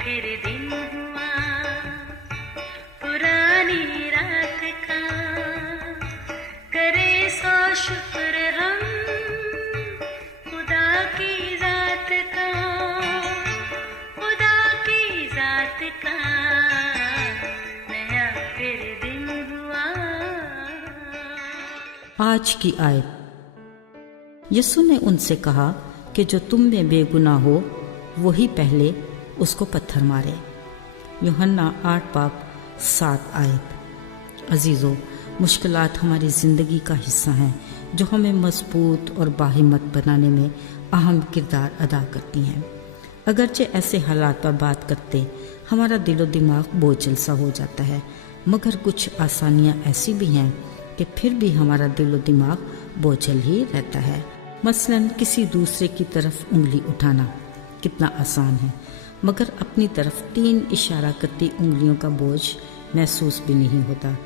फिर दिन हुआ पुरानी रात का, करे सौ शुक्र हम खुदा की जात का, खुदा की जात का, नया फिर दिन हुआ। आज की आयत। यीशु ने उनसे कहा कि जो तुम में बेगुनाह हो वही पहले उसको पत्थर मारे। यूहन्ना 8:7 आयत। अजीज़ों, मुश्किलात हमारी ज़िंदगी का हिस्सा हैं जो हमें मजबूत और बाहिम्मत बनाने में अहम किरदार अदा करती हैं। अगरचे ऐसे हालात पर बात करते हमारा दिलो दिमाग बोझिल सा हो जाता है, मगर कुछ आसानियाँ ऐसी भी हैं कि फिर भी हमारा दिलो दिमाग बोझिल ही रहता है। मसलन किसी दूसरे की तरफ उंगली उठाना कितना आसान है, मगर अपनी तरफ 3 इशारा करती उंगलियों का बोझ महसूस भी नहीं होता।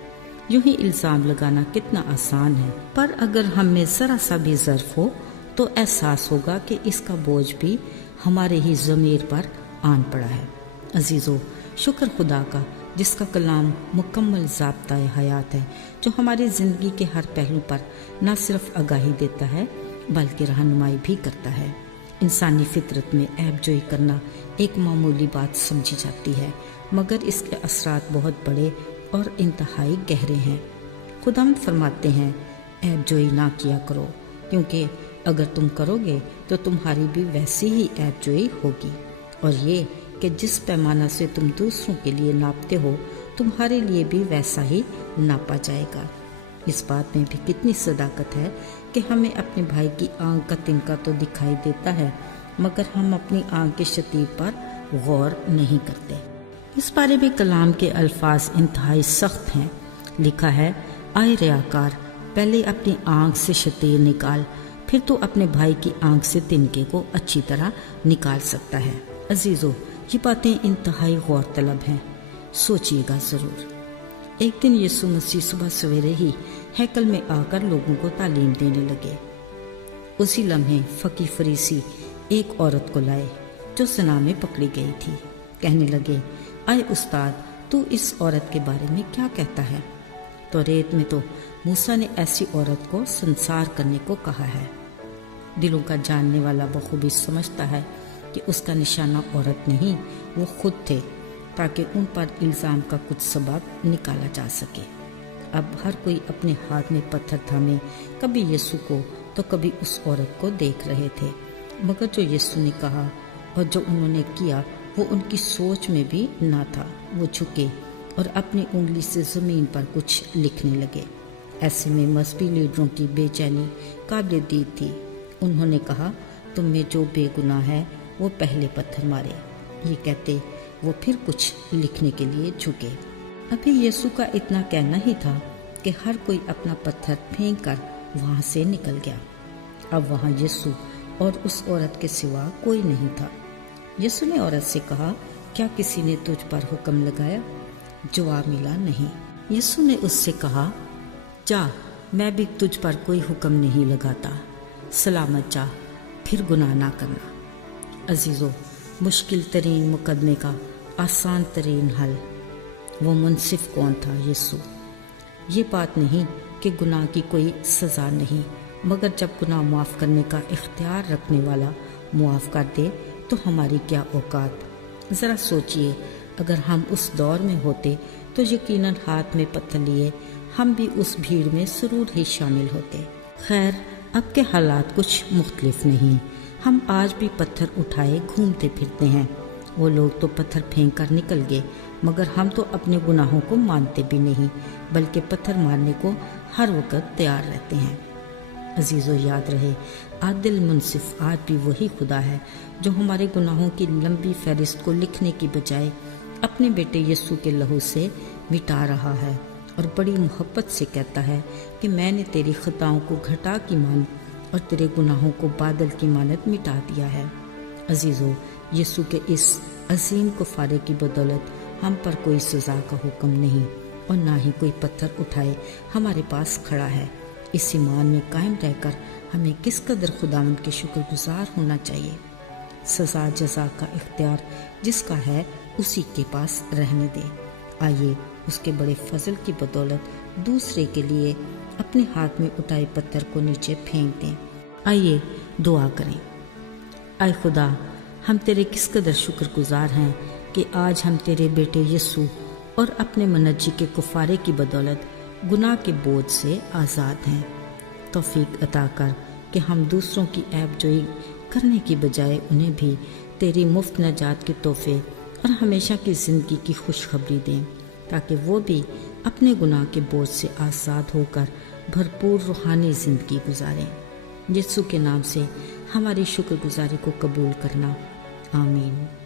यूं ही इल्ज़ाम लगाना कितना आसान है, पर अगर हम में ज़रा सा भी ज़र्फ हो तो एहसास होगा कि इसका बोझ भी हमारे ही ज़मीर पर आन पड़ा है। अजीज़ों, शुक्र खुदा का जिसका कलाम मुकम्मल ज़ाब्ता-ए हयात है, जो हमारी ज़िंदगी के हर पहलू पर न सिर्फ आगाही देता है बल्कि रहनुमाई भी करता है। इंसानी फितरत में ऐबजोई करना एक मामूली बात समझी जाती है, मगर इसके असरात बहुत बड़े और इंतहाई गहरे हैं। खुदावंद फरमाते हैं, ऐबजोई ना किया करो, क्योंकि अगर तुम करोगे तो तुम्हारी भी वैसी ही ऐबजोई होगी, और ये कि जिस पैमाना से तुम दूसरों के लिए नापते हो तुम्हारे लिए भी वैसा ही नापा जाएगा। इस बात में भी कितनी सदाकत है कि हमें अपने भाई की आंख का तिनका तो दिखाई देता है, मगर हम अपनी आंख के शतीर पर गौर नहीं करते। इस बारे में कलाम के अल्फाज इंतहाई सख्त हैं। लिखा है, आए रियाकार, पहले अपनी आंख से शतीर निकाल, फिर तो अपने भाई की आंख से तिनके को अच्छी तरह निकाल सकता है। अजीज़ों, ये बातें इंतहाई गौर तलब हैं, सोचिएगा ज़रूर। एक दिन यीशु मसीह सुबह सवेरे ही हैकल में आकर लोगों को तालीम देने लगे। उसी लम्हे फकी फरीसी एक औरत को लाए जो ज़िना में पकड़ी गई थी। कहने लगे, आए उस्ताद, तू इस औरत के बारे में क्या कहता है? तौरेत में तो मूसा ने ऐसी औरत को संसार करने को कहा है। दिलों का जानने वाला बखूबी समझता है कि उसका निशाना औरत नहीं, वो खुद थे, ताकि उन पर इल्ज़ाम का कुछ सबब निकाला जा सके। अब हर कोई अपने हाथ में पत्थर थामे कभी यीशु को तो कभी उस औरत को देख रहे थे, मगर जो यीशु ने कहा और जो उन्होंने किया वो उनकी सोच में भी ना था। वो झुके और अपनी उंगली से ज़मीन पर कुछ लिखने लगे। ऐसे में मज़हबी लीडरों की बेचैनी काबिल दीद थी। उन्होंने कहा, तुम में जो बेगुनाह है वो पहले पत्थर मारे। ये कहते वो फिर कुछ लिखने के लिए झुके। अभी यीशु का इतना कहना ही था कि हर कोई अपना पत्थर फेंक कर वहाँ से निकल गया। अब वहाँ यीशु और उस औरत के सिवा कोई नहीं था। यीशु ने औरत से कहा, क्या किसी ने तुझ पर हुक्म लगाया? जवाब मिला, नहीं। यीशु ने उससे कहा, जा, मैं भी तुझ पर कोई हुक्म नहीं लगाता, सलामत जा, फिर गुनाह ना करना। अजीज़ों, मुश्किल तरीन मुकदमे का आसान तरीन हल। वो मुनसिफ कौन था? यीशु। ये बात नहीं कि गुनाह की कोई सज़ा नहीं, मगर जब गुनाह माफ़ करने का इख्तियार रखने वाला मुआफ़ कर दे तो हमारी क्या औकात। ज़रा सोचिए, अगर हम उस दौर में होते तो यकीनन हाथ में पत्थर लिए हम भी उस भीड़ में ज़रूर ही शामिल होते। खैर, अब के हालात कुछ मुख्तलिफ नहीं। हम आज भी पत्थर उठाए घूमते फिरते हैं। वो लोग तो पत्थर फेंक कर निकल गए, मगर हम तो अपने गुनाहों को मानते भी नहीं, बल्कि पत्थर मारने को हर वक्त तैयार रहते हैं। अजीज़ों, याद रहे, आदिल मुनसिफ आज भी वही खुदा है जो हमारे गुनाहों की लंबी फहरिस्त को लिखने की बजाय अपने बेटे यीशु के लहू से मिटा रहा है और बड़ी मोहब्बत से कहता है कि मैंने तेरी खताओं को घटा की मान और तेरे गुनाहों को बादल की मानत मिटा दिया है। अजीज़ों, यीशु के इस अजीम कुफारे की बदौलत हम पर कोई सज़ा का हुक्म नहीं और ना ही कोई पत्थर उठाए हमारे पास खड़ा है। इस ईमान में कायम रहकर हमें किस कदर खुदावंद के शुक्रगुजार होना चाहिए। سزا جزا کا اختیار جس کا ہے اسی کے پاس رہنے دے۔ آئیے اس کے بڑے فضل کی بدولت دوسرے کے لیے اپنے ہاتھ میں اٹھائے پتھر کو نیچے پھینک دیں۔ آئیے دعا کریں۔ اے خدا، ہم تیرے کس قدر شکر گزار ہیں کہ آج ہم تیرے بیٹے یسوع اور اپنے منجی کے کفارے کی بدولت گناہ کے بوجھ سے آزاد ہیں۔ توفیق عطا کر کہ ہم دوسروں کی عیب جوئی کرنے کی بجائے انہیں بھی تیری مفت نجات کے تحفے اور ہمیشہ کی زندگی کی خوشخبری دیں، تاکہ وہ بھی اپنے گناہ کے بوجھ سے آزاد ہو کر بھرپور روحانی زندگی گزاریں۔ یسوع کے نام سے ہماری شکر گزاری کو قبول کرنا، آمین۔